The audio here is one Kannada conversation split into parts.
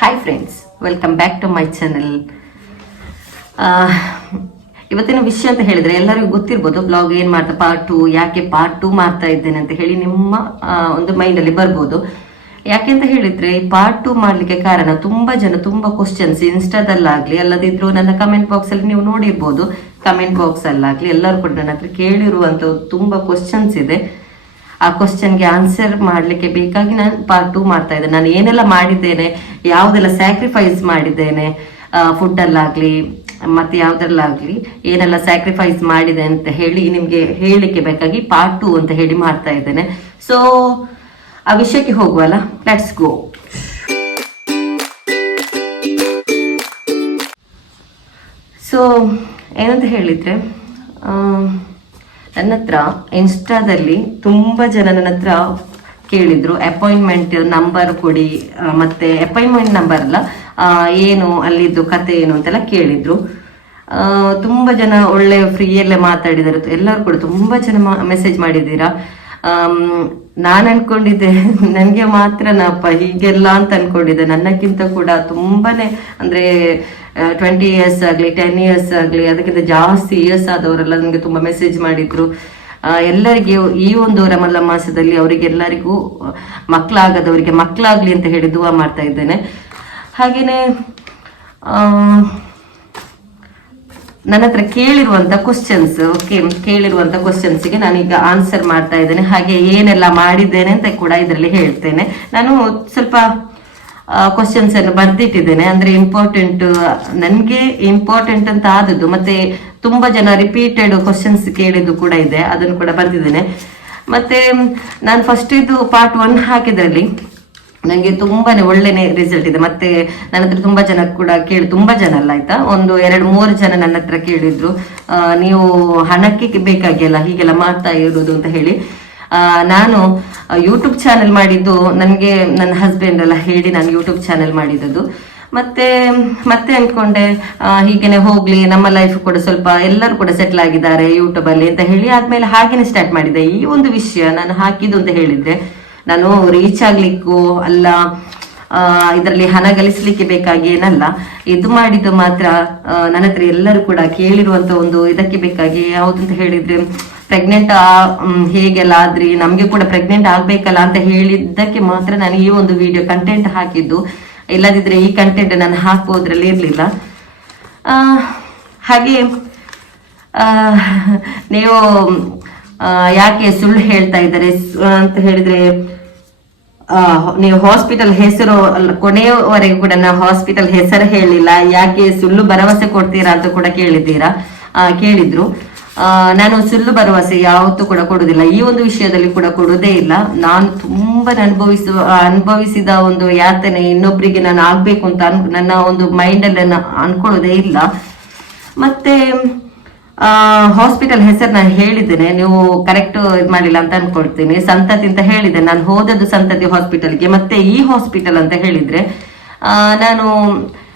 Hi friends welcome back to my channel ಇವತ್ತಿನ ವಿಷಯ ಅಂತ ಹೇಳಿದ್ರೆ ಎಲ್ಲರಿಗೂ ಗೊತ್ತಿರ್ಬೋದು ಬ್ಲಾಗ್ ಏನ್ ಮಾಡ್ತಾ ಪಾರ್ಟ್ ಟು ಯಾಕೆ ಪಾರ್ಟ್ ಟು ಮಾಡ್ತಾ ಇದ್ದೇನೆ ಅಂತ ಹೇಳಿ ನಿಮ್ಮ ಒಂದು ಮೈಂಡ್ ಅಲ್ಲಿ ಬರ್ಬೋದು. ಯಾಕೆ ಅಂತ ಹೇಳಿದ್ರೆ ಪಾರ್ಟ್ ಟು ಮಾಡ್ಲಿಕ್ಕೆ ಕಾರಣ ತುಂಬಾ ಜನ ತುಂಬಾ ಕ್ವಶನ್ಸ್ ಇನ್ಸ್ಟಾದಲ್ಲಾಗ್ಲಿ ಅಲ್ಲದಿದ್ರು ನನ್ನ ಕಮೆಂಟ್ ಬಾಕ್ಸ್ ಅಲ್ಲಿ ನೀವು ನೋಡಿರ್ಬೋದು. ಕಮೆಂಟ್ ಬಾಕ್ಸ್ ಅಲ್ಲಾಗ್ಲಿ ಎಲ್ಲರೂ ಕೂಡ ನನ್ನ ಹತ್ರ ಕೇಳಿರುವಂತ ತುಂಬಾ ಕ್ವಶನ್ಸ್ ಇದೆ. ಆ ಕ್ವಶನ್ಗೆ ಆನ್ಸರ್ ಮಾಡಲಿಕ್ಕೆ ಬೇಕಾಗಿ ನಾನು ಪಾರ್ಟ್ ಟೂ ಮಾಡ್ತಾ ಇದ್ದೇನೆ ನಾನು ಏನೆಲ್ಲ ಮಾಡಿದ್ದೇನೆ, ಯಾವುದೆಲ್ಲ ಸ್ಯಾಕ್ರಿಫೈಸ್ ಮಾಡಿದ್ದೇನೆ ಫುಡ್ ಅಲ್ಲಾಗ್ಲಿ ಮತ್ತೆ ಯಾವ್ದ್ರಲ್ಲಾಗ್ಲಿ, ಏನೆಲ್ಲ ಸ್ಯಾಕ್ರಿಫೈಸ್ ಮಾಡಿದೆ ಅಂತ ಹೇಳಿ ನಿಮ್ಗೆ ಹೇಳಲಿಕ್ಕೆ ಬೇಕಾಗಿ ಪಾರ್ಟ್ ಟೂ ಅಂತ ಹೇಳಿ ಮಾಡ್ತಾ ಇದ್ದೇನೆ. ಸೊ ಆ ವಿಷಯಕ್ಕೆ ಹೋಗುವಲ್ಲ? ಲೆಟ್ಸ್ ಗೋ ಸೊ ಏನಂತ ಹೇಳಿದ್ರೆ ನನ್ನ ಹತ್ರ ಇನ್ಸ್ಟಾದಲ್ಲಿ ತುಂಬ ಜನ ನನ್ನ ಹತ್ರ ಕೇಳಿದ್ರು ಅಪಾಯಿಂಟ್ಮೆಂಟ್ ನಂಬರ್ ಕೊಡಿ ಮತ್ತೆ ಅಪಾಯಿಂಟ್ಮೆಂಟ್ ನಂಬರ್ ಅಲ್ಲ ಏನು, ಅಲ್ಲಿದ್ದು ಕತೆ ಏನು ಅಂತೆಲ್ಲ ಕೇಳಿದ್ರು. ತುಂಬಾ ಜನ ಒಳ್ಳೆ ಫ್ರೀಯಲ್ಲೇ ಮಾತಾಡಿದ್ದಾರೆ ಎಲ್ಲರೂ ಕೂಡ ತುಂಬಾ ಜನ ಮೆಸೇಜ್ ಮಾಡಿದ್ದೀರಾ? ನಾನ್ ಅನ್ಕೊಂಡಿದ್ದೆ, ನನಗೆ ಮಾತ್ರನಪ್ಪ ಹೀಗೆಲ್ಲ ಅಂತ ಅನ್ಕೊಂಡಿದ್ದೆ, ನನ್ನಕ್ಕಿಂತ ಕೂಡ ತುಂಬಾನೇ, ಅಂದ್ರೆ ಟ್ವೆಂಟಿ ಇಯರ್ಸ್ ಆಗಲಿ ಟೆನ್ ಇಯರ್ಸ್ ಆಗಲಿ, ಅದಕ್ಕಿಂತ ಜಾಸ್ತಿ ಇಯರ್ಸ್ ಆದವರೆಲ್ಲ ನನಗೆ ತುಂಬಾ ಮೆಸೇಜ್ ಮಾಡಿದ್ರು. ಎಲ್ಲರಿಗೆ ಈ ಒಂದು ರಮಲ ಮಾಸದಲ್ಲಿ ಅವರಿಗೆಲ್ಲರಿಗೂ, ಮಕ್ಕಳಾಗದವರಿಗೆ, ಮಕ್ಕಳಾಗ್ಲಿ ಅಂತ ಹೇಳಿ ದುವಾ ಮಾಡ್ತಾ ಇದ್ದೇನೆ. ಹಾಗೇನೆ, ಆ, ನನ್ನ ಹತ್ರ ಕೇಳಿರುವಂತ ಕ್ವಶನ್ಸ್ ಓಕೆ ಕೇಳಿರುವಂತ ಕ್ವಶನ್ಸ್ಗೆ ನಾನೀಗ ಆನ್ಸರ್ ಮಾಡ್ತಾ ಇದ್ದೇನೆ. ಹಾಗೆ ಏನೆಲ್ಲ ಮಾಡಿದ್ದೇನೆ ಅಂತ ಕೂಡ ಇದರಲ್ಲಿ ಹೇಳ್ತೇನೆ. ನಾನು ಸ್ವಲ್ಪ ಕ್ವಶನ್ಸ್ ಅನ್ನು ಬರ್ದಿಟ್ಟಿದ್ದೇನೆ. ಅಂದ್ರೆ ಇಂಪಾರ್ಟೆಂಟ್ ನನ್ಗೆ ಇಂಪಾರ್ಟೆಂಟ್ ಅಂತ ಆದದ್ದು, ಮತ್ತೆ ತುಂಬಾ ಜನ ರಿಪೀಟೆಡ್ ಕ್ವಶನ್ಸ್ ಕೇಳಿದ್ದು ಕೂಡ ಇದೆ, ಅದನ್ನು ಕೂಡ ಬರ್ದಿದ್ದೇನೆ. ಮತ್ತೆ ನಾನು ಫಸ್ಟ್ ಇದು ಪಾರ್ಟ್ ಒನ್ ಹಾಕಿದ್ರಲ್ಲಿ ನನಗೆ ತುಂಬಾನೇ ಒಳ್ಳೆನೆ ರಿಸಲ್ಟ್ ಇದೆ. ಮತ್ತೆ ನನ್ನ ಹತ್ರ ತುಂಬಾ ಜನ ಕೂಡ ಕೇಳಿ, ತುಂಬಾ ಜನ ಅಲ್ಲ ಆಯ್ತಾ? ಒಂದು ಎರಡು, ಮೂರು ಜನ ನನ್ನ ಹತ್ರ ಕೇಳಿದ್ರು. ನೀವು ಹಣಕ್ಕೆ ಬೇಕಾಗಿಲ್ಲ ಹೀಗೆಲ್ಲ ಮಾಡ್ತಾ ಇರೋದು ಅಂತ ಹೇಳಿ. ನಾನು ಯೂಟ್ಯೂಬ್ ಚಾನೆಲ್ ಮಾಡಿದ್ದು ನನಗೆ ನನ್ನ ಹಸ್ಬೆಂಡ್ ಎಲ್ಲ ಹೇಳಿ ನಾನು ಯೂಟ್ಯೂಬ್ ಚಾನೆಲ್ ಮಾಡಿದ್ದು ಮತ್ತೆ ಮತ್ತೆ ಅನ್ಕೊಂಡೆ ಆ, ಹೀಗೇನೆ ಹೋಗ್ಲಿ ನಮ್ಮ ಲೈಫ್ ಕೂಡ ಸ್ವಲ್ಪ ಎಲ್ಲರೂ ಕೂಡ ಸೆಟ್ಲ್ ಆಗಿದ್ದಾರೆ ಯೂಟ್ಯೂಬ್ ಅಲ್ಲಿ ಅಂತ ಹೇಳಿ ಆದ್ಮೇಲೆ ಹಾಗೇನೆ ಸ್ಟಾರ್ಟ್ ಮಾಡಿದೆ. ಈ ಒಂದು ವಿಷಯ ನಾನು ಹಾಕಿದ್ದು ಅಂತ ಹೇಳಿದ್ರೆ ನಾನು ರೀಚ್ ಆಗ್ಲಿಕ್ಕೂ ಅಲ್ಲ ಇದರಲ್ಲಿ ಹಣ ಗಳಿಸ್ಲಿಕ್ಕೆ ಬೇಕಾಗಿ ಏನಲ್ಲ ಇದು ಮಾಡಿದ್ದು ಮಾತ್ರ ನನ್ನ ಹತ್ರ ಎಲ್ಲರೂ ಕೂಡ ಕೇಳಿರುವಂತ ಒಂದು ಇದಕ್ಕೆ ಬೇಕಾಗಿ ಯಾವ್ದು ಅಂತ ಹೇಳಿದ್ರೆ ಪ್ರೆಗ್ನೆಂಟ್ ಹೇಗೆಲ್ಲ ಆದ್ರಿ? ನಮ್ಗೆ ಕೂಡ ಪ್ರೆಗ್ನೆಂಟ್ ಆಗ್ಬೇಕಲ್ಲ ಅಂತ ಹೇಳಿದ್ದಕ್ಕೆ ಮಾತ್ರ ನಾನು ಈ ಒಂದು ವಿಡಿಯೋ ಕಂಟೆಂಟ್ ಹಾಕಿದ್ದು. ಇಲ್ಲದಿದ್ರೆ ಈ ಕಂಟೆಂಟ್ ನಾನು ಹಾಕುವುದ್ರಲ್ಲಿ ಇರ್ಲಿಲ್ಲ. ಹಾಗೆ ನೀವು ಯಾಕೆ ಸುಳ್ಳು ಹೇಳ್ತಾ ಇದ್ದಾರೆ? ಅಂತ ಹೇಳಿದ್ರೆ ನೀವು ಹಾಸ್ಪಿಟಲ್ ಹೆಸರು ಕೊನೆಯವರೆಗೂ ಕೂಡ ನಾವು ಹಾಸ್ಪಿಟಲ್ ಹೆಸರು ಹೇಳಿಲ್ಲ. ಯಾಕೆ ಸುಳ್ಳು ಭರವಸೆ ಕೊಡ್ತೀರಾ ಅಂತ ಕೂಡ ಕೇಳಿದ್ದೀರಾ? ಕೇಳಿದ್ರು. ನಾನು ಸುಳ್ಳು ಭರವಸೆ ಯಾವತ್ತೂ ಕೂಡ ಕೊಡುದಿಲ್ಲ ಈ ಒಂದು ವಿಷಯದಲ್ಲಿ ಕೂಡ ಕೊಡೋದೇ ಇಲ್ಲ. ನಾನು ತುಂಬಾ ಅನುಭವಿಸುವ ಅನುಭವಿಸಿದ ಒಂದು ಯಾತನೆ ಇನ್ನೊಬ್ಬರಿಗೆ ನಾನು ಆಗ್ಬೇಕು ಅಂತ ಅನ್ ನನ್ನ ಒಂದು ಮೈಂಡ್ ಅಲ್ಲಿ ಅನ್ಕೊಳ್ಳೋದೇ ಇಲ್ಲ. ಮತ್ತೆ ಹಾಸ್ಪಿಟಲ್ ಹೆಸರು ನಾನು ಹೇಳಿದ್ದೇನೆ. ನೀವು ಕರೆಕ್ಟ್ ಇದು ಮಾಡಿಲ್ಲ ಅಂತ ಅನ್ಕೊಳ್ತೀನಿ. ಸಂತತಿ ಅಂತ ಹೇಳಿದೆ ನಾನು ಹೋದದ್ದು ಸಂತತಿ ಹಾಸ್ಪಿಟಲ್ಗೆ. ಮತ್ತೆ ಈ ಹಾಸ್ಪಿಟಲ್ ಅಂತ ಹೇಳಿದ್ರೆ ನಾನು ಆ,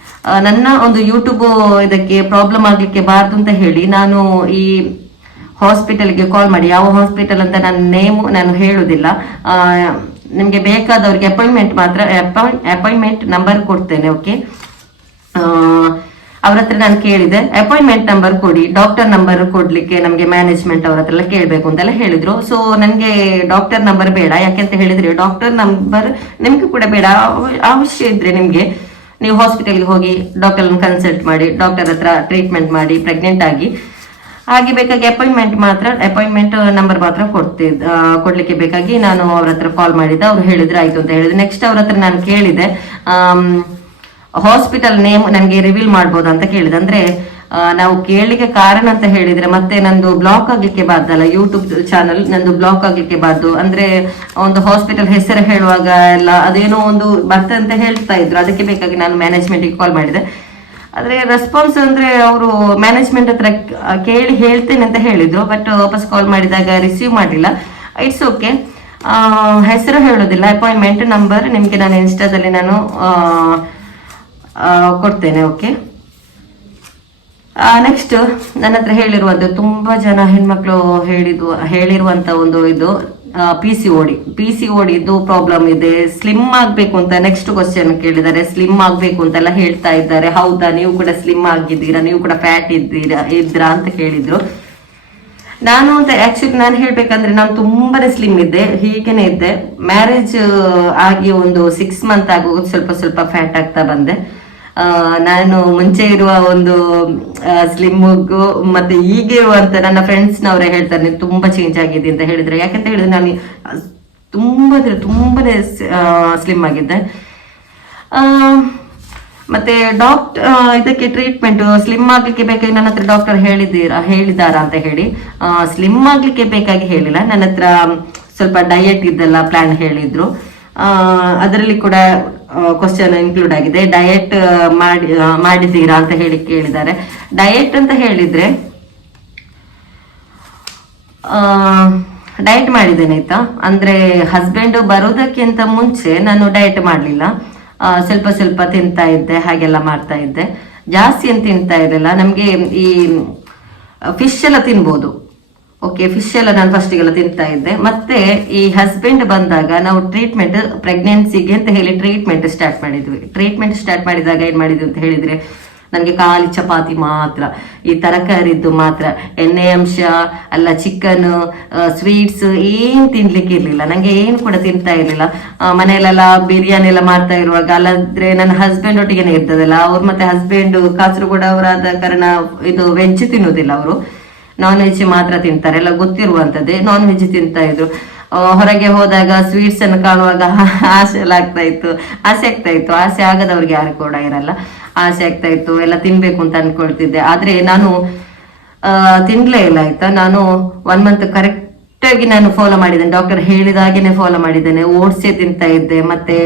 ನನ್ನ ಒಂದು ಯೂಟ್ಯೂಬ್ ಇದಕ್ಕೆ ಪ್ರಾಬ್ಲಮ್ ಆಗ್ಲಿಕ್ಕೆ ಬಾರ್ದು ಅಂತ ಹೇಳಿ ನಾನು ಈ ಹಾಸ್ಪಿಟಲ್ಗೆ ಕಾಲ್ ಮಾಡಿ. ಯಾವ ಹಾಸ್ಪಿಟಲ್ ಅಂತ ನನ್ನ ನೇಮ್ ನಾನು ಹೇಳುದಿಲ್ಲ. ನಿಮ್ಗೆ ಬೇಕಾದವ್ರಿಗೆ ಅಪಾಯಿಂಟ್ಮೆಂಟ್ ಮಾತ್ರ ಅಪಾಯಿಂಟ್ಮೆಂಟ್ ನಂಬರ್ ಕೊಡ್ತೇನೆ ಓಕೆ ಅವ್ರ ಹತ್ರ ನಾನು ಕೇಳಿದೆ. ಅಪಾಯಿಂಟ್ಮೆಂಟ್ ನಂಬರ್ ಕೊಡಿ ಡಾಕ್ಟರ್ ನಂಬರ್ ಕೊಡ್ಲಿಕ್ಕೆ ನಮಗೆ ಮ್ಯಾನೇಜ್ಮೆಂಟ್ ಅವ್ರ ಹತ್ರ ಕೇಳಬೇಕು ಅಂತೆಲ್ಲ ಹೇಳಿದ್ರು. ಸೊ ನನಗೆ ಡಾಕ್ಟರ್ ನಂಬರ್ ಬೇಡ. ಯಾಕೆಂತ ಹೇಳಿದ್ರೆ ಡಾಕ್ಟರ್ ನಂಬರ್ ನಿಮ್ಗೆ ಕೂಡ ಬೇಡ. ಅವ- ಅವಶ್ಯ ಇದ್ರೆ ನಿಮ್ಗೆ. ನೀವು ಹಾಸ್ಪಿಟಲ್ಗೆ ಹೋಗಿ ಡಾಕ್ಟರ್ನ ಕನ್ಸಲ್ಟ್ ಮಾಡಿ ಡಾಕ್ಟರ್ ಹತ್ರ ಟ್ರೀಟ್ಮೆಂಟ್ ಮಾಡಿ ಪ್ರೆಗ್ನೆಂಟ್ ಆಗಿ ಹಾಗೆ ಬೇಕಾಗಿ ಅಪಾಯಿಂಟ್ಮೆಂಟ್ ಮಾತ್ರ ಅಪಾಯಿಂಟ್ಮೆಂಟ್ ನಂಬರ್ ಮಾತ್ರ ಕೊಡ್ತಿದ್ ಕೊಡ್ಲಿಕ್ಕೆ ಬೇಕಾಗಿ ನಾನು ಅವ್ರ ಹತ್ರ ಕಾಲ್ ಮಾಡಿದ್ದೆ. ಅವ್ರು ಹೇಳಿದ್ರೆ ಆಯ್ತು ಅಂತ ಹೇಳಿದ್ರು. ನೆಕ್ಸ್ಟ್ ಅವ್ರ ಹತ್ರ ನಾನು ಕೇಳಿದೆ ಹಾಸ್ಪಿಟಲ್ ನೇಮ್ ನನಗೆ ರಿವೀಲ್ ಮಾಡ್ಬೋದು ಅಂತ ಕೇಳಿದೆ. ಅಂದ್ರೆ ನಾವು ಕೇಳಲಿಕ್ಕೆ ಕಾರಣ ಅಂತ ಹೇಳಿದ್ರೆ ಮತ್ತೆ ನಂದು ಬ್ಲಾಕ್ ಆಗ್ಲಿಕ್ಕೆ ಬಾರ್ದಲ್ಲ ಯೂಟ್ಯೂಬ್ ಚಾನಲ್ ನಂದು ಬ್ಲಾಕ್ ಆಗ್ಲಿಕ್ಕೆ ಬಾರ್ದು. ಅಂದ್ರೆ ಒಂದು ಹಾಸ್ಪಿಟಲ್ ಹೆಸರು ಹೇಳುವಾಗ ಎಲ್ಲ ಅದೇನೋ ಒಂದು ಬರ್ತದೆ ಅಂತ ಹೇಳ್ತಾ ಇದ್ರು. ಅದಕ್ಕೆ ಬೇಕಾಗಿ ನಾನು ಮ್ಯಾನೇಜ್ಮೆಂಟ್ಗೆ ಕಾಲ್ ಮಾಡಿದೆ. ಆದ್ರೆ ರೆಸ್ಪಾನ್ಸ್ ಅಂದ್ರೆ ಅವರು ಮ್ಯಾನೇಜ್ಮೆಂಟ್ ಹತ್ರ ಕೇಳಿ ಹೇಳ್ತೇನೆ ಅಂತ ಹೇಳಿದ್ರು. ಬಟ್ ವಾಪಸ್ ಕಾಲ್ ಮಾಡಿದಾಗ ರಿಸೀವ್ ಮಾಡಿಲ್ಲ ಇಟ್ಸ್ ಓಕೆ ಹೆಸರು ಹೇಳೋದಿಲ್ಲ. ಅಪಾಯಿಂಟ್ಮೆಂಟ್ ನಂಬರ್ ನಿಮಗೆ ನಾನು ಇನ್ಸ್ಟಾದಲ್ಲಿ ನಾನು ಕೊಡ್ತೇನೆ ಓಕೆ ನೆಕ್ಸ್ಟ್ ನನ್ನ ಹತ್ರ ಹೇಳಿರುವಂತ ತುಂಬಾ ಜನ ಹೆಣ್ಮಕ್ಳು ಹೇಳಿದ್ದು, ಹೇಳಿರುವಂತ ಒಂದು ಇದು P C O D P C ಓಡಿದು problem ಇದೆ ಸ್ಲಿಮ್ ಆಗ್ಬೇಕು ಅಂತ ನೆಕ್ಸ್ಟ್ ಕ್ವಶನ್ ಕೇಳಿದ್ದಾರೆ. ಸ್ಲಿಮ್ ಆಗ್ಬೇಕು ಅಂತೆಲ್ಲ ಹೇಳ್ತಾ ಇದ್ದಾರೆ. ಹೌದಾ? ನೀವು ಕೂಡ ಸ್ಲಿಮ್ ಆಗಿದ್ದೀರಾ? ನೀವು ಕೂಡ ಫ್ಯಾಟ್ ಇದ್ದೀರಾ? ಇದ್ರಾ ಅಂತ ಕೇಳಿದ್ರು. ನಾನು ಅಂತ ಆಕ್ಚುಲಿ ನಾನು ಹೇಳ್ಬೇಕಂದ್ರೆ ನಾನು ತುಂಬಾನೇ ಸ್ಲಿಮ್ ಇದ್ದೆ. ಹೀಗೇನೆ ಇದ್ದೆ. ಮ್ಯಾರೇಜ್ ಆಗಿ ಒಂದು ಸಿಕ್ಸ್ ಮಂತ್ ಆಗೋಗ ಸ್ವಲ್ಪ ಸ್ವಲ್ಪ ಫ್ಯಾಟ್ ಆಗ್ತಾ ಬಂದೆ. ನಾನು ಮುಂಚೆ ಇರುವ ಒಂದು ಸ್ಲಿಮ್ ಮತ್ತೆ ಈಗ ಇರುವಂತ ನನ್ನ ಫ್ರೆಂಡ್ಸ್ನವರೇ ಹೇಳ್ತಾರೆ ನೀವು ತುಂಬಾ ಚೇಂಜ್ ಆಗಿದೆ ಅಂತ ಹೇಳಿದ್ರೆ. ಯಾಕಂತ ಹೇಳಿದ್ರೆ, ನಾನು ತುಂಬಾ ತುಂಬಾನೇ ಸ್ಲಿಮ್ ಆಗಿದ್ದೆ. ಮತ್ತೆ ಡಾಕ್ಟರ್ ಇದಕ್ಕೆ ಟ್ರೀಟ್ಮೆಂಟ್ ಸ್ಲಿಮ್ ಆಗ್ಲಿಕ್ಕೆ ಬೇಕಾಗಿ ನನ್ನ ಹತ್ರ ಡಾಕ್ಟರ್ ಹೇಳಿದ್ದೀರಾ ಹೇಳಿದಾರ ಅಂತ ಹೇಳಿ. ಸ್ಲಿಮ್ ಆಗ್ಲಿಕ್ಕೆ ಬೇಕಾಗಿ ಹೇಳಿಲ್ಲ. ನನ್ನ ಹತ್ರ ಸ್ವಲ್ಪ ಡಯಟ್ ಇದ್ದೆಲ್ಲ ಪ್ಲಾನ್ ಹೇಳಿದ್ರು. ಅದರಲ್ಲಿ ಕೂಡ ಕ್ವಶನ್ ಇನ್ಕ್ಲೂಡ್ ಆಗಿದೆ. ಡಯಟ್ ಮಾಡಿ ಮಾಡಿದ್ದೀರಾ ಅಂತ ಹೇಳಿ ಕೇಳಿದ್ದಾರೆ. ಡಯಟ್ ಅಂತ ಹೇಳಿದ್ರೆ ಡಯಟ್ ಮಾಡಿದ್ದೇನೆ ಆಯ್ತಾ? ಅಂದ್ರೆ ಹಸ್ಬೆಂಡ್ ಬರೋದಕ್ಕಿಂತ ಮುಂಚೆ ನಾನು ಡಯಟ್ ಮಾಡಲಿಲ್ಲ. ಸ್ವಲ್ಪ ಸ್ವಲ್ಪ ತಿಂತಾ ಇದ್ದೆ, ಹಾಗೆಲ್ಲ ಮಾಡ್ತಾ ಇದ್ದೆ. ಜಾಸ್ತಿ ಏನು ತಿಂತಾ ಇರಲಿಲ್ಲ. ನಮಗೆ ಈ ಫಿಶ್ ಎಲ್ಲ ತಿನ್ಬೋದು. ಓಕೆ ಫಿಶ್ ಎಲ್ಲ ನಾನು ಫಸ್ಟಿಗೆಲ್ಲ ತಿಂತಾ ಇದ್ದೆ. ಮತ್ತೆ ಈ ಹಸ್ಬೆಂಡ್ ಬಂದಾಗ ನಾವು ಟ್ರೀಟ್ಮೆಂಟ್ ಪ್ರೆಗ್ನೆನ್ಸಿಗೆ ಅಂತ ಹೇಳಿ ಟ್ರೀಟ್ಮೆಂಟ್ ಸ್ಟಾರ್ಟ್ ಮಾಡಿದ್ವಿ. ಟ್ರೀಟ್ಮೆಂಟ್ ಸ್ಟಾರ್ಟ್ ಮಾಡಿದಾಗ ಏನ್ ಮಾಡಿದ್ವಿ ಅಂತ ಹೇಳಿದ್ರೆ, ನನಗೆ ಖಾಲಿ ಚಪಾತಿ ಮಾತ್ರ, ಈ ತರಕಾರಿದ್ದು ಮಾತ್ರ, ಎಣ್ಣೆ ಅಂಶ, ಅಲ್ಲ ಚಿಕನ್ ಸ್ವೀಟ್ಸ್ ಏನು ತಿನ್ಲಿಕ್ಕೆ ಇರ್ಲಿಲ್ಲ. ನಂಗೆ ಏನು ಕೂಡ ತಿಂತಾ ಇರಲಿಲ್ಲ. ಮನೆಯಲ್ಲೆಲ್ಲ ಬಿರಿಯಾನಿ ಎಲ್ಲ ಮಾಡ್ತಾ ಇರುವಾಗ, ಅಲ್ಲಾದ್ರೆ ನನ್ನ ಹಸ್ಬೆಂಡ್ ಒಟ್ಟಿಗೆನೆ ಇರ್ತದಲ್ಲ, ಅವ್ರು ಮತ್ತೆ ಹಸ್ಬೆಂಡ್ ಕಾಸರಗೋಡು ಅವರಾದ ಕಾರಣ ಇದು ವೆಜ್ ತಿನ್ನೋದಿಲ್ಲ ಅವರು. ನಾನ್ ವೆಜ್ ಮಾತ್ರ ತಿಂತಾರೆ. ಎಲ್ಲ ಗೊತ್ತಿರುವಂತದ್ದೇ. ನಾನ್ ವೆಜ್ ತಿಂತಾ ಇದ್ರು. ಹೊರಗೆ ಹೋದಾಗ ಸ್ವೀಟ್ಸ್ ಅನ್ನು ಕಾಣುವಾಗ ಆಸೆ ಎಲ್ಲ ಆಗ್ತಾ ಇತ್ತು. ಆಸೆ ಆಗ್ತಾ ಇತ್ತು. ಆಸೆ ಆಗದವ್ರಿಗೆ ಯಾರು ಕೂಡ ಇರಲ್ಲ. ಆಸೆ ಆಗ್ತಾ ಇತ್ತು. ಎಲ್ಲ ತಿನ್ಬೇಕು ಅಂತ ಅನ್ಕೊಳ್ತಿದ್ದೆ. ಆದ್ರೆ ನಾನು ತಿನ್ಲೇ ಇಲ್ಲ, ಆಯ್ತಾ? ನಾನು ಒನ್ ಮಂತ್ ಕರೆಕ್ಟ್ ಆಗಿ ನಾನು ಫಾಲೋ ಮಾಡಿದ್ದೇನೆ. ಡಾಕ್ಟರ್ ಹೇಳಿದ ಹಾಗೇನೆ ಫಾಲೋ ಮಾಡಿದ್ದೇನೆ. ಓಟ್ಸೆ ತಿಂತಾ ಇದ್ದೆ. ಮತ್ತೆ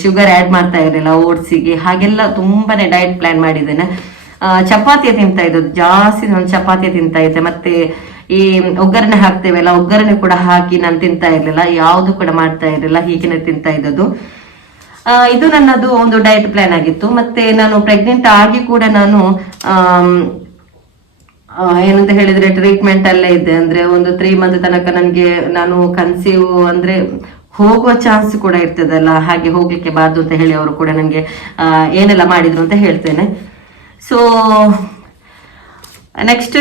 ಶುಗರ್ ಆಡ್ ಮಾಡ್ತಾ ಇರಲಿಲ್ಲ, ಓಟ್ಸಿಗೆ. ಹಾಗೆಲ್ಲ ತುಂಬಾನೇ ಡಯಟ್ ಪ್ಲಾನ್ ಮಾಡಿದ್ದೇನೆ. ಚಪಾತಿ ತಿಂತಾ ಇದ್ದದ್ದು. ಜಾಸ್ತಿ ನಾನು ಚಪಾತಿ ತಿಂತಾ ಇದ್ದೆ. ಮತ್ತೆ ಈ ಒಗ್ಗರಣೆ ಹಾಕ್ತೇವಲ್ಲ, ಒಗ್ಗರಣೆ ಕೂಡ ಹಾಕಿ ನಾನು ತಿಂತಾ ಇರ್ಲಿಲ್ಲ. ಯಾವುದು ಕೂಡ ಮಾಡ್ತಾ ಇರಲಿಲ್ಲ. ಹೀಗೇನೆ ತಿಂತಾ ಇದ್ದದ್ದು. ಇದು ನನ್ನದು ಒಂದು ಡಯಟ್ ಪ್ಲಾನ್ ಆಗಿತ್ತು. ಮತ್ತೆ ನಾನು ಪ್ರೆಗ್ನೆಂಟ್ ಆಗಿ ಕೂಡ ನಾನು ಏನಂತ ಹೇಳಿದ್ರೆ ಟ್ರೀಟ್ಮೆಂಟ್ ಅಲ್ಲೇ ಇದ್ದೆ. ಅಂದ್ರೆ ಒಂದು ತ್ರೀ ಮಂತ್ ತನಕ ನನಗೆ ನಾನು ಕನ್ಸೀವ್ ಅಂದ್ರೆ ಹೋಗುವ ಚಾನ್ಸ್ ಕೂಡ ಇರ್ತದಲ್ಲ. ಹಾಗೆ ಹೋಗ್ಲಿಕ್ಕೆ ಬಾರ್ದು ಅಂತ ಹೇಳಿ ಅವರು ಕೂಡ ನನಗೆ ಏನೆಲ್ಲ ಮಾಡಿದ್ರು ಅಂತ ಹೇಳ್ತೇನೆ. ಸೊ ನೆಕ್ಸ್ಟ್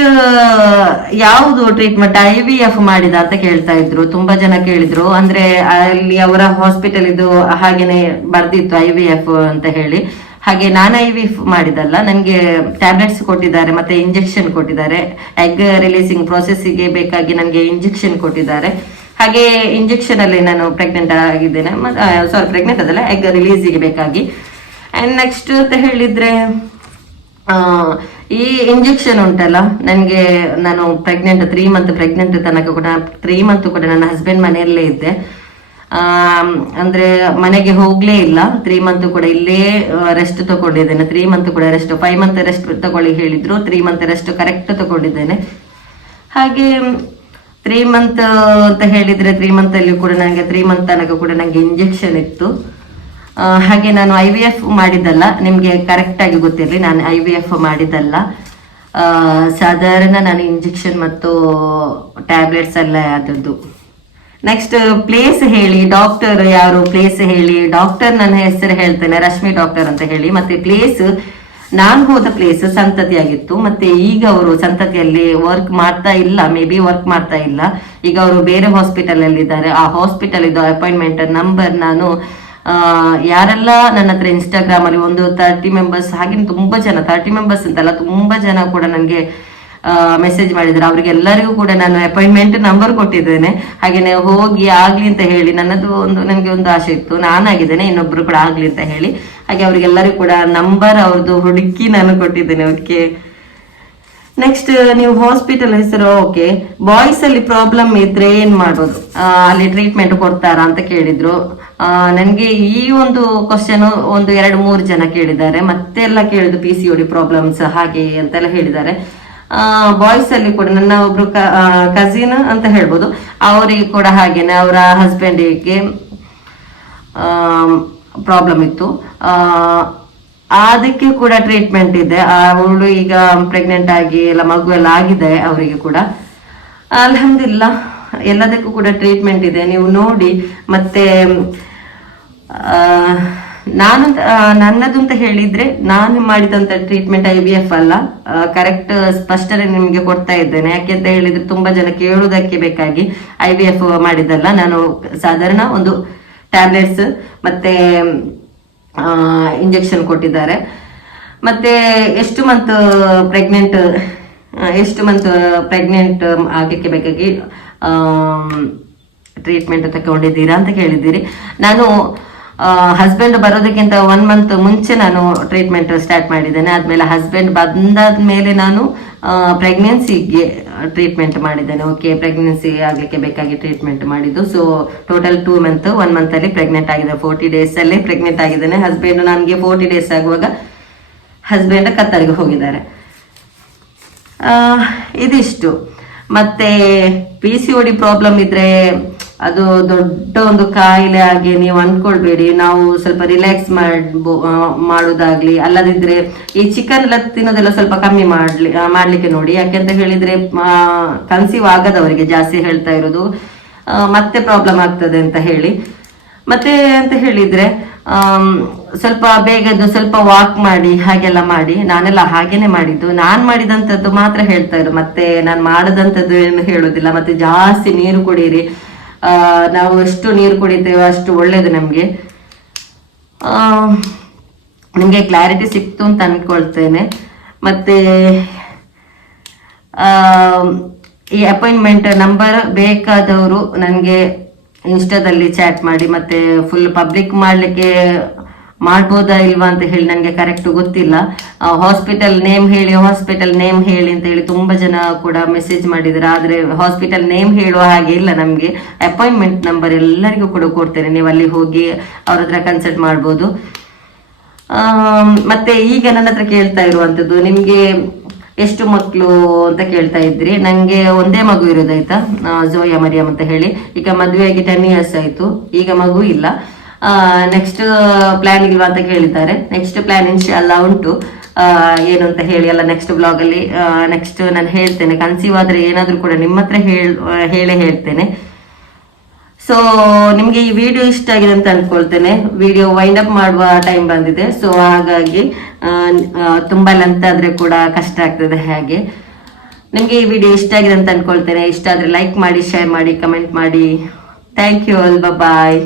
ಯಾವುದು ಟ್ರೀಟ್ಮೆಂಟ್ ಐ ವಿ ಎಫ್ ಮಾಡಿದ ಅಂತ ಕೇಳ್ತಾ ಇದ್ರು, ತುಂಬಾ ಜನ ಕೇಳಿದ್ರು. ಅಂದ್ರೆ ಅಲ್ಲಿ ಅವರ ಹಾಸ್ಪಿಟಲ್ ಇದು ಹಾಗೇನೆ ಬರ್ದಿತ್ತು ಐ ವಿ ಎಫ್ ಅಂತ ಹೇಳಿ. ಹಾಗೆ ನಾನು ಐ ವಿ ಎಫ್ ಮಾಡಿದಲ್ಲ, ನನಗೆ ಟ್ಯಾಬ್ಲೆಟ್ಸ್ ಕೊಟ್ಟಿದ್ದಾರೆ, ಮತ್ತೆ ಇಂಜೆಕ್ಷನ್ ಕೊಟ್ಟಿದ್ದಾರೆ. ಎಗ್ ರಿಲೀಸಿಂಗ್ಗೆ ಬೇಕಾಗಿ ನನಗೆ ಇಂಜೆಕ್ಷನ್ ಕೊಟ್ಟಿದ್ದಾರೆ. ಹಾಗೆ ಇಂಜೆಕ್ಷನ್ ಅಲ್ಲಿ ನಾನು ಪ್ರೆಗ್ನೆಂಟ್ ಆಗಿದ್ದೇನೆ ಸಾರಿ ಪ್ರೆಗ್ನೆಂಟ್ ಅದಲ್ಲ ಎಗ್ ರಿಲೀಸಿಗೆ ಬೇಕಾಗಿ. ಅಂಡ್ ನೆಕ್ಸ್ಟ್ ಅಂತ ಹೇಳಿದ್ರೆ ಈ ಇಂಜೆಕ್ಷನ್ ಉಂಟಲ್ಲ, ನನಗೆ ನಾನು ಪ್ರೆಗ್ನೆಂಟ್ ತ್ರೀ ಮಂತ್ ಪ್ರೆಗ್ನೆಂಟ್ ತನಕ ಕೂಡ ತ್ರೀ ಮಂತ್ ಕೂಡ ನನ್ನ ಹಸ್ಬೆಂಡ್ ಮನೆಯಲ್ಲೇ ಇದ್ದೆ. ಅಂದ್ರೆ ಮನೆಗೆ ಹೋಗ್ಲೇ ಇಲ್ಲ ತ್ರೀ ಮಂತ್ ಕೂಡ ಇಲ್ಲೇ ರೆಸ್ಟ್ ತಗೊಂಡಿದ್ದೇನೆ. ತ್ರೀ ಮಂತ್ ಕೂಡ ರೆಸ್ಟ್ ಫೈವ್ ಮಂತ್ ರೆಸ್ಟ್ ತಗೊಳ್ಳಿ ಹೇಳಿದ್ರು ತ್ರೀ ಮಂತ್ ರೆಸ್ಟ್ ಕರೆಕ್ಟ್ ತಗೊಂಡಿದ್ದೇನೆ. ಹಾಗೆ ತ್ರೀ ಮಂತ್ ಅಂತ ಹೇಳಿದ್ರೆ ತ್ರೀ ಮಂತ್ ಅಲ್ಲಿ ಕೂಡ ನನಗೆ ತ್ರೀ ಮಂತ್ ತನಕ ಕೂಡ ನನಗೆ ಇಂಜೆಕ್ಷನ್ ಇತ್ತು. ಹಾಗೆ ನಾನು ಐ ವಿ ಎಫ್ ಮಾಡಿದ್ದಲ್ಲ, ನಿಮಗೆ ಕರೆಕ್ಟ್ ಆಗಿ ಗೊತ್ತಿರಲಿ, ನಾನು ಐ ವಿ ಎಫ್ ಮಾಡಿದ್ದಲ್ಲ. ಸಾಧಾರಣ ನಾನು ಇಂಜೆಕ್ಷನ್ ಮತ್ತು ಟ್ಯಾಬ್ಲೆಟ್ಸ್ ಎಲ್ಲ ಆದದ್ದು. ನೆಕ್ಸ್ಟ್ ಪ್ಲೇಸ್ ಹೇಳಿ ಡಾಕ್ಟರ್ ಯಾರು ಪ್ಲೇಸ್ ಹೇಳಿ. ಡಾಕ್ಟರ್ ನನ್ನ ಹೆಸರು ಹೇಳ್ತೇನೆ, ರಶ್ಮಿ ಡಾಕ್ಟರ್ ಅಂತ ಹೇಳಿ. ಮತ್ತೆ ಪ್ಲೇಸ್ ನಾನು ಹೋದ ಪ್ಲೇಸ್ ಸಂತತಿ ಆಗಿತ್ತು. ಮತ್ತೆ ಈಗ ಅವರು ಸಂತತಿಯಲ್ಲಿ ವರ್ಕ್ ಮಾಡ್ತಾ ಇಲ್ಲ ಮೇ ಬಿ ವರ್ಕ್ ಮಾಡ್ತಾ ಇಲ್ಲ. ಈಗ ಅವರು ಬೇರೆ ಹಾಸ್ಪಿಟಲ್ ಅಲ್ಲಿ ಇದ್ದಾರೆ ಆ ಹಾಸ್ಪಿಟಲ್ ಇದು ಅಪಾಯಿಂಟ್ಮೆಂಟ್ ನಂಬರ್ ನಾನು ಯಾರೆಲ್ಲ ನನ್ನ ಹತ್ರ ಇನ್ಸ್ಟಾಗ್ರಾಮ್ ಅಲ್ಲಿ ಒಂದು ತರ್ಟಿ ಮೆಂಬರ್ಸ್ ಹಾಗೆ ತುಂಬಾ ಜನ ತರ್ಟಿ ಮೆಂಬರ್ಸ್ ಅಂತಲ್ಲ, ತುಂಬಾ ಜನ ಕೂಡ ನನಗೆ ಮೆಸೇಜ್ ಮಾಡಿದ್ರು ಅವ್ರಿಗೆ ಎಲ್ಲರಿಗೂ ಕೂಡ ನಾನು ಅಪಾಯಿಂಟ್ಮೆಂಟ್ ನಂಬರ್ ಕೊಟ್ಟಿದ್ದೇನೆ. ಹಾಗೇನೆ ಹೋಗಿ ಆಗ್ಲಿ ಅಂತ ಹೇಳಿ, ನನ್ನದು ಒಂದು, ನನಗೆ ಒಂದು ಆಸೆ ಇತ್ತು. ನಾನಾಗಿದ್ದೇನೆ, ಇನ್ನೊಬ್ರು ಕೂಡ ಆಗ್ಲಿ ಅಂತ ಹೇಳಿ. ಹಾಗೆ ಅವರಿಗೆಲ್ಲರಿಗೂ ಕೂಡ ನಂಬರ್ ಅವ್ರದ್ದು ಹುಡುಕಿ ನಾನು ಕೊಟ್ಟಿದ್ದೇನೆ ಓಕೆ ನೆಕ್ಸ್ಟ್ ನೀವು ಹಾಸ್ಪಿಟಲ್ ಹೆಸರು ಓಕೆ. ಬಾಯ್ಸ್ ಅಲ್ಲಿ ಪ್ರಾಬ್ಲಮ್ ಇದ್ರೆ ಏನ್ ಮಾಡ್ಬೋದು? ಅಲ್ಲಿ ಟ್ರೀಟ್ಮೆಂಟ್ ಕೊಡ್ತಾರಾ ಅಂತ ಕೇಳಿದ್ರು. ನನಗೆ ಈ ಒಂದು ಕ್ವಶನ್ ಒಂದು ಎರಡು ಮೂರು ಜನ ಕೇಳಿದ್ದಾರೆ. ಮತ್ತೆಲ್ಲ ಕೇಳಿದ್ರು ಪಿ ಸಿ ಡಿ ಪ್ರಾಬ್ಲಮ್ಸ್ ಹಾಗೆ ಅಂತೆಲ್ಲ ಹೇಳಿದ್ದಾರೆ. ಬಾಯ್ಸ್ ಅಲ್ಲಿ ಕೂಡ ನನ್ನ ಒಬ್ರು ಕಸಿನ್ ಅಂತ ಹೇಳ್ಬೋದು. ಅವರಿಗೆ ಕೂಡ ಹಾಗೇನೆ, ಅವರ ಹಸ್ಬೆಂಡಿಗೆ ಪ್ರಾಬ್ಲಮ್ ಇತ್ತು. ಅದಕ್ಕೆ ಕೂಡ ಟ್ರೀಟ್ಮೆಂಟ್ ಇದೆ. ಅವಳು ಈಗ ಪ್ರೆಗ್ನೆಂಟ್ ಆಗಿ ಎಲ್ಲ ಮಗು ಎಲ್ಲ ಆಗಿದೆ ಅವರಿಗೆ ಕೂಡ. ಅಲ್ಹಮ್ದಿಲ್ಲ ಎಲ್ಲದಕ್ಕೂ ಕೂಡ ಟ್ರೀಟ್ಮೆಂಟ್ ಇದೆ. ನೀವು ನೋಡಿ, ಮತ್ತೆ ನಾನು ನನ್ನದು ಅಂತ ಹೇಳಿದ್ರೆ, ನಾನು ಮಾಡಿದಂತ ಟ್ರೀಟ್ಮೆಂಟ್ ಐ ಬಿ ಎಫ್ ಅಲ್ಲ. ಕರೆಕ್ಟ್ ಸ್ಪಷ್ಟನೆ ನಿಮಗೆ ಕೊಡ್ತಾ ಇದ್ದೇನೆ. ಯಾಕೆ ಅಂತ ಹೇಳಿದ್ರೆ, ತುಂಬಾ ಜನ ಕೇಳುವುದಕ್ಕೆ ಬೇಕಾಗಿ ಐ ಬಿ ಎಫ್ ಮಾಡಿದ್ದಲ್ಲ. ನಾನು ಸಾಧಾರಣ ಒಂದು ಟ್ಯಾಬ್ಲೆಟ್ಸ್ ಮತ್ತೆ ಇಂಜೆಕ್ಷನ್ ಕೊಟ್ಟಿದ್ದಾರೆ. ಮತ್ತೆ ಎಷ್ಟು ಮಂತ್ ಪ್ರೆಗ್ನೆಂಟ್ ಎಷ್ಟು ಮಂತ್ ಪ್ರೆಗ್ನೆಂಟ್ ಆಗಲಿಕ್ಕೆ ಬೇಕಾಗಿ ಟ್ರೀಟ್ಮೆಂಟ್ ತಗೊಂಡಿದ್ದೀರಾ ಅಂತ ಕೇಳಿದ್ದೀರಿ. ನಾನು ಹಸ್ಬೆಂಡ್ ಬರೋದಕ್ಕಿಂತ ಒನ್ ಮಂತ್ ಮುಂಚೆ ನಾನು ಟ್ರೀಟ್ಮೆಂಟ್ ಸ್ಟಾರ್ಟ್ ಮಾಡಿದ್ದೇನೆ. ಆದಮೇಲೆ ಹಸ್ಬೆಂಡ್ ಬಂದಾದ ಮೇಲೆ ನಾನು ಪ್ರೆಗ್ನೆನ್ಸಿಗೆ ಟ್ರೀಟ್ಮೆಂಟ್ ಮಾಡಿದ್ದಾನೆ. ಓಕೆ ಪ್ರೆಗ್ನೆನ್ಸಿ ಆಗಲಿಕ್ಕೆ ಬೇಕಾಗಿ ಟ್ರೀಟ್ಮೆಂಟ್ ಮಾಡಿದ್ದು. So total two month one month ಅಲ್ಲಿ ಪ್ರೆಗ್ನೆಂಟ್ ಆಗಿದೆ ಫೋರ್ಟಿ ಡೇಸ್ ಅಲ್ಲಿ ಪ್ರೆಗ್ನೆಂಟ್ ಆಗಿದ್ದಾನೆ. ಹಸ್ಬೆಂಡ್ ನನಗೆ ಫೋರ್ಟಿ ಡೇಸ್ ಆಗುವಾಗ ಹಸ್ಬೆಂಡ್ ಕತ್ತರಿಗೆ ಹೋಗಿದ್ದಾರೆ. ಇದಿಷ್ಟು. ಮತ್ತೆ ಪಿ ಸಿ ಒಡಿ ಪ್ರಾಬ್ಲಮ್ ಇದ್ರೆ ಅದು ದೊಡ್ಡ ಒಂದು ಕಾಯಿಲೆ ಆಗಿ ನೀವು ಅನ್ಕೊಳ್ಬೇಡಿ ನಾವು ಸ್ವಲ್ಪ ರಿಲ್ಯಾಕ್ಸ್ ಮಾಡ್ಬೋ ಮಾಡುದಾಗ್ಲಿ ಅಲ್ಲದಿದ್ರೆ ಈ ಚಿಕನ್ ಎಲ್ಲ ತಿನ್ನೋದೆಲ್ಲ ಸ್ವಲ್ಪ ಕಮ್ಮಿ ಮಾಡ್ಲಿ ಮಾಡ್ಲಿಕ್ಕೆ ನೋಡಿ. ಯಾಕೆಂತ ಹೇಳಿದ್ರೆ ಕನ್ಸೀವ್ ಆಗದವರಿಗೆ ಜಾಸ್ತಿ ಹೇಳ್ತಾ ಇರೋದು ಮತ್ತೆ ಪ್ರಾಬ್ಲಮ್ ಆಗ್ತದೆ ಅಂತ ಹೇಳಿ. ಮತ್ತೆ ಅಂತ ಹೇಳಿದ್ರೆ ಸ್ವಲ್ಪ ಬೇಗದ್ದು ಸ್ವಲ್ಪ ವಾಕ್ ಮಾಡಿ ಹಾಗೆಲ್ಲ ಮಾಡಿ. ನಾನೆಲ್ಲ ಹಾಗೇನೆ ಮಾಡಿದ್ದು. ನಾನ್ ಮಾಡಿದಂಥದ್ದು ಮಾತ್ರ ಹೇಳ್ತಾ ಇದ್ರು ಮತ್ತೆ ನಾನು ಮಾಡದಂಥದ್ದು ಏನು ಹೇಳುದಿಲ್ಲ. ಮತ್ತೆ ಜಾಸ್ತಿ ನೀರು ಕುಡೀರಿ. ಆ, ನಾವು ಎಷ್ಟು ನೀರು ಕುಡಿತೇವೋ ಅಷ್ಟು ಒಳ್ಳೇದು ನಮಗೆ. ನಿಮ್ಗೆ ಕ್ಲಾರಿಟಿ ಸಿಕ್ತು ಅಂತ ಅಂದ್ಕೊಳ್ತೇನೆ ಮತ್ತೆ ಈ ಅಪಾಯಿಂಟ್ಮೆಂಟ್ ನಂಬರ್ ಬೇಕಾದವರು ನನಗೆ ಇನ್ಸ್ಟಾದಲ್ಲಿ ಚಾಟ್ ಮಾಡಿ, ಮತ್ತೆ ಫುಲ್ ಪಬ್ಲಿಕ್ ಮಾಡಲಿಕ್ಕೆ ಮಾಡ್ಬೋದಾ ಇಲ್ವಾ ಅಂತ ಹೇಳಿ ನನಗೆ ಕರೆಕ್ಟ್ ಗೊತ್ತಿಲ್ಲ. ಹಾಸ್ಪಿಟಲ್ ನೇಮ್ ಹೇಳಿ ಹಾಸ್ಪಿಟಲ್ ನೇಮ್ ಹೇಳಿ ಅಂತ ಹೇಳಿ ತುಂಬಾ ಜನ ಕೂಡ ಮೆಸೇಜ್ ಮಾಡಿದ್ದಾರೆ. ಆದ್ರೆ ಹಾಸ್ಪಿಟಲ್ ನೇಮ್ ಹೇಳುವ ಹಾಗೆ ಇಲ್ಲ ನಮಗೆ. ಅಪಾಯಿಂಟ್ಮೆಂಟ್ ನಂಬರ್ ಎಲ್ಲರಿಗೂ ಕೂಡ ಕೊಡ್ತೇನೆ. ನೀವು ಅಲ್ಲಿ ಹೋಗಿ ಅವ್ರ ಹತ್ರ ಕನ್ಸಲ್ಟ್ ಮಾಡ್ಬೋದು. ಮತ್ತೆ ಈಗ ನನ್ನ ಹತ್ರ ಕೇಳ್ತಾ ಇರುವಂತದ್ದು, ನಿಮ್ಗೆ ಎಷ್ಟು ಮಕ್ಕಳು ಅಂತ ಕೇಳ್ತಾ ಇದ್ರಿ. ನಂಗೆ ಒಂದೇ ಮಗು ಇರೋದಾಯ್ತಾ ಜೋಯಾ ಮರಿಯಂ ಅಂತ ಹೇಳಿ. ಈಗ ಮದುವೆಯಾಗಿ ಟೆನ್ ಇಯರ್ಸ್ ಆಯ್ತು. ಈಗ ಮಗು ಇಲ್ಲ. ನೆಕ್ಸ್ಟ್ ಪ್ಲಾನ್ ಇಲ್ವಾ ಅಂತ ಕೇಳಿದ್ದಾರೆ. ನೆಕ್ಸ್ಟ್ ಪ್ಲಾನ್ ಇನ್ಶಾಲ್ಲ ಉಂಟು. ಏನು ಅಂತ ಹೇಳಿ ಅಲ್ಲ ನೆಕ್ಸ್ಟ್ ಬ್ಲಾಗ್ ಅಲ್ಲಿ ನೆಕ್ಸ್ಟ್ ನಾನು ಹೇಳ್ತೇನೆ. ಕನ್ಸೀವ್ ಆದ್ರೆ ಏನಾದ್ರೂ ಕೂಡ ನಿಮ್ಮ ಹತ್ರ ಹೇಳ್ ಹೇಳ್ತೇನೆ. ಸೊ ನಿಮ್ಗೆ ಈ ವಿಡಿಯೋ ಇಷ್ಟ ಆಗಿದೆ ಅಂತ ಅನ್ಕೊಳ್ತೇನೆ. ವಿಡಿಯೋ ವೈಂಡ್ ಅಪ್ ಮಾಡುವ ಟೈಮ್ ಬಂದಿದೆ. ಸೊ ಹಾಗಾಗಿ ತುಂಬಾ ಲೆಂತ್ ಆದ್ರೆ ಕೂಡ ಕಷ್ಟ ಆಗ್ತದೆ ಹಾಗೆ. ನಿಮ್ಗೆ ಈ ವಿಡಿಯೋ ಇಷ್ಟ ಆಗಿದೆ ಅಂತ ಅನ್ಕೊಳ್ತೇನೆ. ಇಷ್ಟ ಆದ್ರೆ ಲೈಕ್ ಮಾಡಿ ಶೇರ್ ಮಾಡಿ ಕಮೆಂಟ್ ಮಾಡಿ. ಥ್ಯಾಂಕ್ ಯು ಅಲ್ ಬಾಯ್